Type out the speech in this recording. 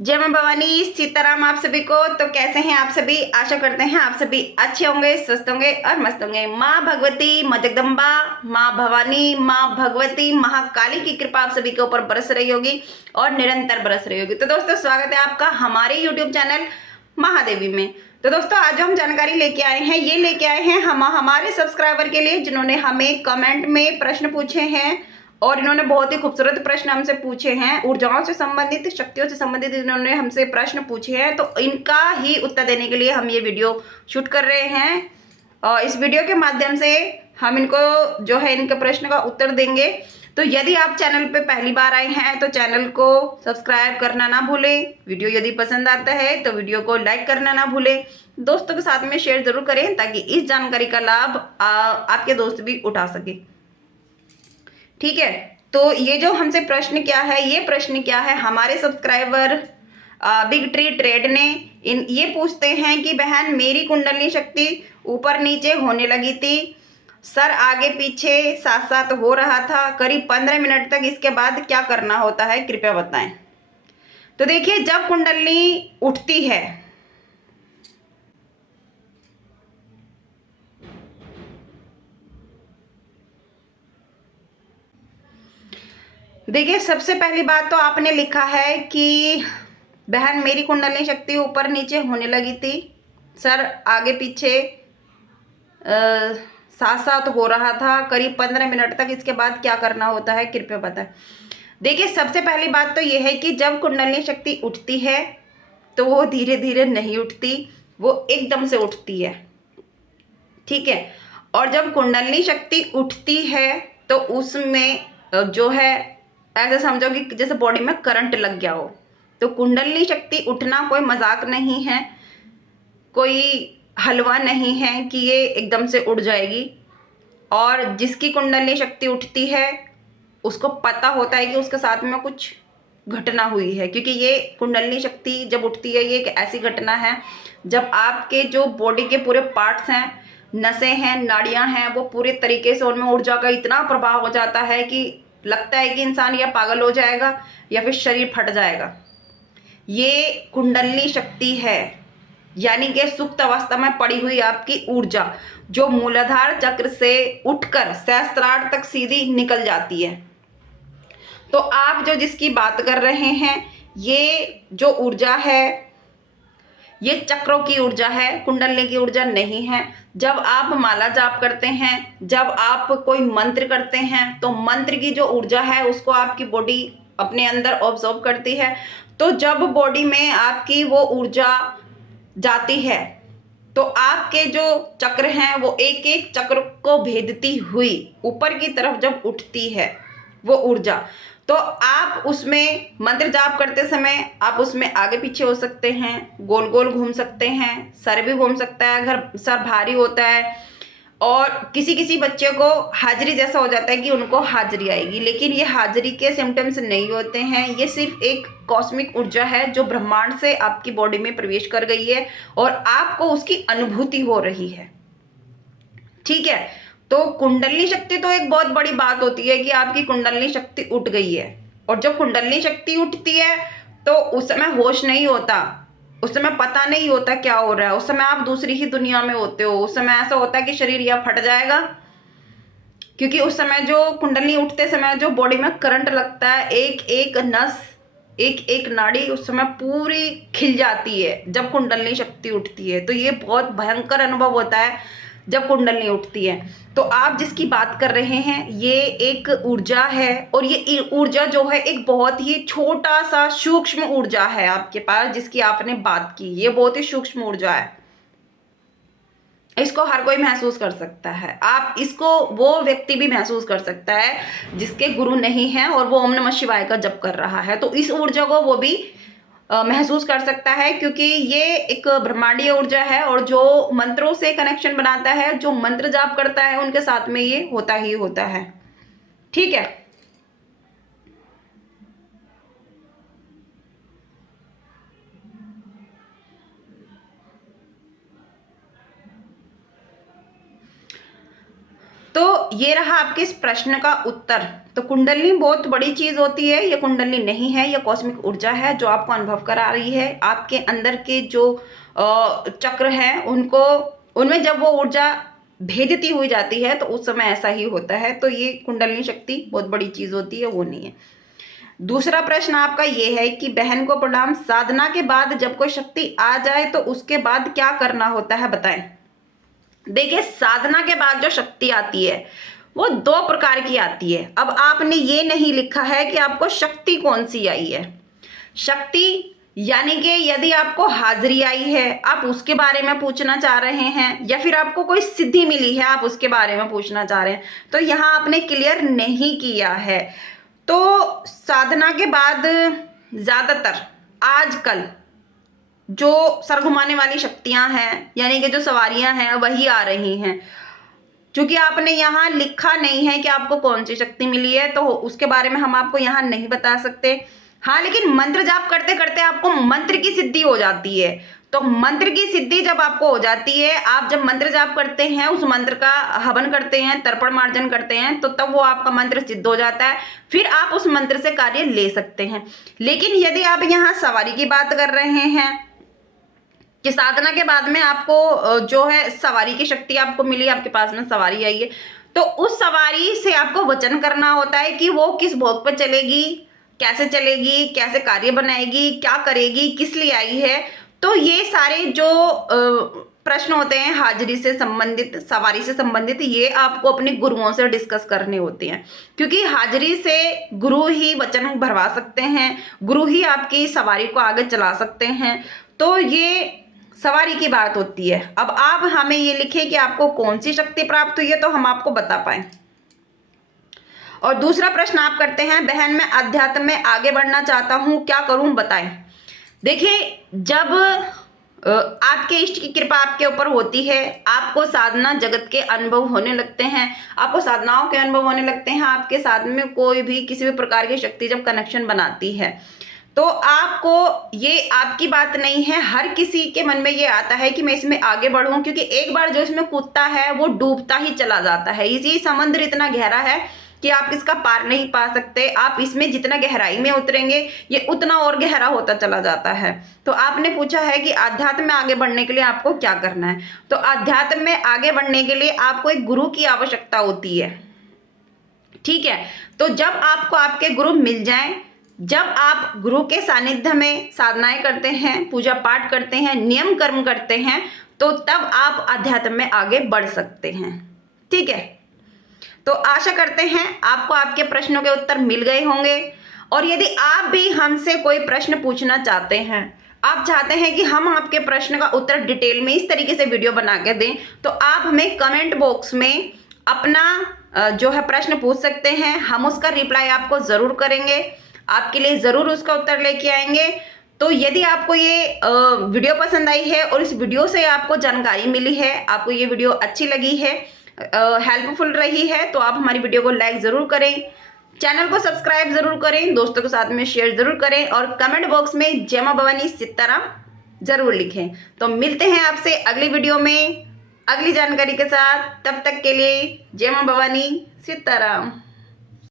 जय मां भवानी, सीताराम आप सभी को। तो कैसे हैं आप सभी? आशा करते हैं आप सभी अच्छे होंगे, स्वस्थ होंगे और मस्त होंगे। माँ भगवती, माँ जगदम्बा, माँ भवानी, माँ भगवती, महाकाली की कृपा आप सभी के ऊपर बरस रही होगी और निरंतर बरस रही होगी। तो दोस्तों स्वागत है आपका हमारे YouTube चैनल महादेवी में। तो दोस्तों आज जो हम जानकारी लेके आए हैं, ये लेके आए हैं हम हमारे सब्सक्राइबर के लिए जिन्होंने हमें कमेंट में प्रश्न पूछे हैं और इन्होंने बहुत ही खूबसूरत प्रश्न हमसे पूछे हैं। ऊर्जाओं से संबंधित, शक्तियों से संबंधित इन्होंने हमसे प्रश्न पूछे हैं, तो इनका ही उत्तर देने के लिए हम ये वीडियो शूट कर रहे हैं। और इस वीडियो के माध्यम से हम इनको जो है इनके प्रश्न का उत्तर देंगे। तो यदि आप चैनल पे पहली बार आए हैं तो चैनल को सब्सक्राइब करना ना भूलें। वीडियो यदि पसंद आता है तो वीडियो को लाइक करना ना भूलें। दोस्तों के साथ में शेयर जरूर करें ताकि इस जानकारी का लाभ आपके दोस्त भी उठा सके। ठीक है, तो ये जो हमसे प्रश्न क्या है, ये प्रश्न क्या है, हमारे सब्सक्राइबर बिग ट्री ट्रेड ने ये पूछते हैं कि बहन मेरी कुंडली शक्ति ऊपर नीचे होने लगी थी, सर आगे पीछे साथ साथ हो रहा था करीब 15 मिनट तक, इसके बाद क्या करना होता है कृपया बताएं। तो देखिए, जब कुंडली उठती है देखिए, सबसे पहली बात तो आपने लिखा है कि बहन मेरी कुंडली शक्ति ऊपर नीचे होने लगी थी, सर आगे पीछे साथ साथ हो रहा था करीब 15 मिनट तक, इसके बाद क्या करना होता है कृपया बताएं। देखिए, सबसे पहली बात तो यह है कि जब कुंडली शक्ति उठती है तो वो धीरे धीरे नहीं उठती, वो एकदम से उठती है। ठीक है, और जब कुंडली शक्ति उठती है तो उसमें जो है ऐसे समझो कि जैसे बॉडी में करंट लग गया हो। तो कुंडली शक्ति उठना कोई मजाक नहीं है, कोई हलवा नहीं है कि ये एकदम से उड़ जाएगी। और जिसकी कुंडली शक्ति उठती है उसको पता होता है कि उसके साथ में कुछ घटना हुई है, क्योंकि ये कुंडली शक्ति जब उठती है ये एक ऐसी घटना है जब आपके जो बॉडी के पूरे पार्ट्स हैं, नसें हैं, नाड़ियां हैं, वो पूरे तरीके से उनमें ऊर्जा का इतना प्रभाव हो जाता है कि लगता है कि इंसान या पागल हो जाएगा या फिर शरीर फट जाएगा। ये कुंडली शक्ति है, यानी कि सुप्त अवस्था में पड़ी हुई आपकी ऊर्जा जो मूलाधार चक्र से उठकर सहस्त्रार तक सीधी निकल जाती है। तो आप जो जिसकी बात कर रहे हैं, ये जो ऊर्जा है ये चक्रों की ऊर्जा है, कुंडली की ऊर्जा नहीं है। जब आप माला जाप करते हैं, जब आप कोई मंत्र करते हैं, तो मंत्र की जो ऊर्जा है उसको आपकी बॉडी अपने अंदर ऑब्जर्व करती है। तो जब बॉडी में आपकी वो ऊर्जा जाती है तो आपके जो चक्र हैं वो एक एक चक्र को भेदती हुई ऊपर की तरफ जब उठती है वो ऊर्जा, तो आप उसमें मंत्र जाप करते समय आप उसमें आगे पीछे हो सकते हैं, गोल गोल घूम सकते हैं, सर भी घूम सकता है अगर सर भारी होता है। और किसी किसी बच्चे को हाजिरी जैसा हो जाता है कि उनको हाजिरी आएगी, लेकिन ये हाजिरी के सिम्टम्स नहीं होते हैं। ये सिर्फ एक कॉस्मिक ऊर्जा है जो ब्रह्मांड से आपकी बॉडी में प्रवेश कर गई है और आपको उसकी अनुभूति हो रही है। ठीक है, तो कुंडली शक्ति तो एक बहुत बड़ी बात होती है कि आपकी कुंडली शक्ति उठ गई है। और जब कुंडली शक्ति उठती है तो उस समय होश नहीं होता, उस समय पता नहीं होता क्या हो रहा है, उस समय आप दूसरी ही दुनिया में होते हो। उस समय ऐसा होता है कि शरीर या फट जाएगा, क्योंकि उस समय जो कुंडली उठते समय जो बॉडी में करंट लगता है, एक एक नस, एक एक नाड़ी उस समय पूरी खिल जाती है जब कुंडली शक्ति उठती है। तो ये बहुत भयंकर अनुभव होता है जब कुंडली उठती है। तो आप जिसकी बात कर रहे हैं ये एक ऊर्जा है, और ये ऊर्जा जो है एक बहुत ही छोटा सा सूक्ष्म ऊर्जा है आपके पास जिसकी आपने बात की। ये बहुत ही सूक्ष्म ऊर्जा है, इसको हर कोई महसूस कर सकता है। आप इसको वो व्यक्ति भी महसूस कर सकता है जिसके गुरु नहीं है और वो ओम नमः शिवाय का जप कर रहा है, तो इस ऊर्जा को वो भी महसूस कर सकता है, क्योंकि ये एक ब्रह्मांडीय ऊर्जा है और जो मंत्रों से कनेक्शन बनाता है, जो मंत्र जाप करता है, उनके साथ में ये होता ही होता है। ठीक है, तो ये रहा आपके इस प्रश्न का उत्तर। तो कुंडलिनी बहुत बड़ी चीज़ होती है। ये कुंडलिनी नहीं है, ये कॉस्मिक ऊर्जा है जो आपको अनुभव करा रही है। आपके अंदर के जो चक्र हैं उनमें जब वो ऊर्जा भेजती हुई जाती है तो उस समय ऐसा ही होता है। तो ये कुंडलिनी शक्ति बहुत बड़ी चीज़ होती है, वो नहीं है। दूसरा प्रश्न आपका ये है कि बहन को प्रणाम, साधना के बाद जब कोई शक्ति आ जाए तो उसके बाद क्या करना होता है, बताएं। देखिए, साधना के बाद जो शक्ति आती है वो 2 प्रकार की आती है। अब आपने ये नहीं लिखा है कि आपको शक्ति कौन सी आई है। शक्ति यानी कि यदि आपको हाजिरी आई है, आप उसके बारे में पूछना चाह रहे हैं, या फिर आपको कोई सिद्धि मिली है, आप उसके बारे में पूछना चाह रहे हैं, तो यहाँ आपने क्लियर नहीं किया है। तो साधना के बाद ज़्यादातर आजकल जो सर घुमाने वाली शक्तियां हैं, यानी कि जो सवारियां हैं, वही आ रही हैं। क्योंकि आपने यहाँ लिखा नहीं है कि आपको कौन सी शक्ति मिली है, तो उसके बारे में हम आपको यहाँ नहीं बता सकते। हाँ, लेकिन मंत्र जाप करते करते आपको मंत्र की सिद्धि हो जाती है। तो मंत्र की सिद्धि जब आपको हो जाती है, आप जब मंत्र जाप करते हैं, उस मंत्र का हवन करते हैं, तर्पण मार्जन करते हैं, तो तब वो आपका मंत्र सिद्ध हो जाता है। फिर आप उस मंत्र से कार्य ले सकते हैं। लेकिन यदि आप यहाँ सवारी की बात कर रहे हैं कि साधना के बाद में आपको जो है सवारी की शक्ति आपको मिली, आपके पास में सवारी आई है, तो उस सवारी से आपको वचन करना होता है कि वो किस भोग पर चलेगी, कैसे चलेगी, कैसे कार्य बनाएगी, क्या करेगी, किस लिए आई है। तो ये सारे जो प्रश्न होते हैं हाजिरी से संबंधित, सवारी से संबंधित, ये आपको अपने गुरुओं से डिस्कस करने होते हैं। क्योंकि हाजिरी से गुरु ही वचन भरवा सकते हैं, गुरु ही आपकी सवारी को आगे चला सकते हैं। तो ये सवारी की बात होती है। अब आप हमें ये लिखें कि आपको कौन सी शक्ति प्राप्त हुई है, तो हम आपको बता पाएं। और दूसरा प्रश्न आप करते हैं, बहन मैं अध्यात्म में आगे बढ़ना चाहता हूं, क्या करूं, बताएं। देखिए, जब आपके इष्ट की कृपा आपके ऊपर होती है, आपको साधना जगत के अनुभव होने लगते हैं, आपको साधनाओं के अनुभव होने लगते हैं, आपके साथ में कोई भी किसी भी प्रकार की शक्ति जब कनेक्शन बनाती है, तो आपको, ये आपकी बात नहीं है, हर किसी के मन में ये आता है कि मैं इसमें आगे बढ़ूं। क्योंकि एक बार जो इसमें कूदता है वो डूबता ही चला जाता है। ये समुद्र इतना गहरा है कि आप इसका पार नहीं पा सकते। आप इसमें जितना गहराई में उतरेंगे, ये उतना और गहरा होता चला जाता है। तो आपने पूछा है कि आध्यात्म में आगे बढ़ने के लिए आपको क्या करना है। तो आध्यात्म में आगे बढ़ने के लिए आपको एक गुरु की आवश्यकता होती है, ठीक है। तो जब आपको आपके गुरु मिल जाएं, जब आप गुरु के सानिध्य में साधनाएं करते हैं, पूजा पाठ करते हैं, नियम कर्म करते हैं, तो तब आप आध्यात्म में आगे बढ़ सकते हैं, ठीक है। तो आशा करते हैं आपको आपके प्रश्नों के उत्तर मिल गए होंगे। और यदि आप भी हमसे कोई प्रश्न पूछना चाहते हैं, आप चाहते हैं कि हम आपके प्रश्न का उत्तर डिटेल में इस तरीके से वीडियो बना के दें, तो आप हमें कमेंट बॉक्स में अपना जो है प्रश्न पूछ सकते हैं। हम उसका रिप्लाई आपको ज़रूर करेंगे, आपके लिए ज़रूर उसका उत्तर लेके आएंगे। तो यदि आपको ये वीडियो पसंद आई है और इस वीडियो से आपको जानकारी मिली है, आपको ये वीडियो अच्छी लगी है, हेल्पफुल रही है, तो आप हमारी वीडियो को लाइक ज़रूर करें, चैनल को सब्सक्राइब ज़रूर करें, दोस्तों के साथ में शेयर ज़रूर करें, और कमेंट बॉक्स में जय मां भवानी सीताराम ज़रूर लिखें। तो मिलते हैं आपसे अगली वीडियो में अगली जानकारी के साथ। तब तक के लिए जय मां भवानी सीताराम।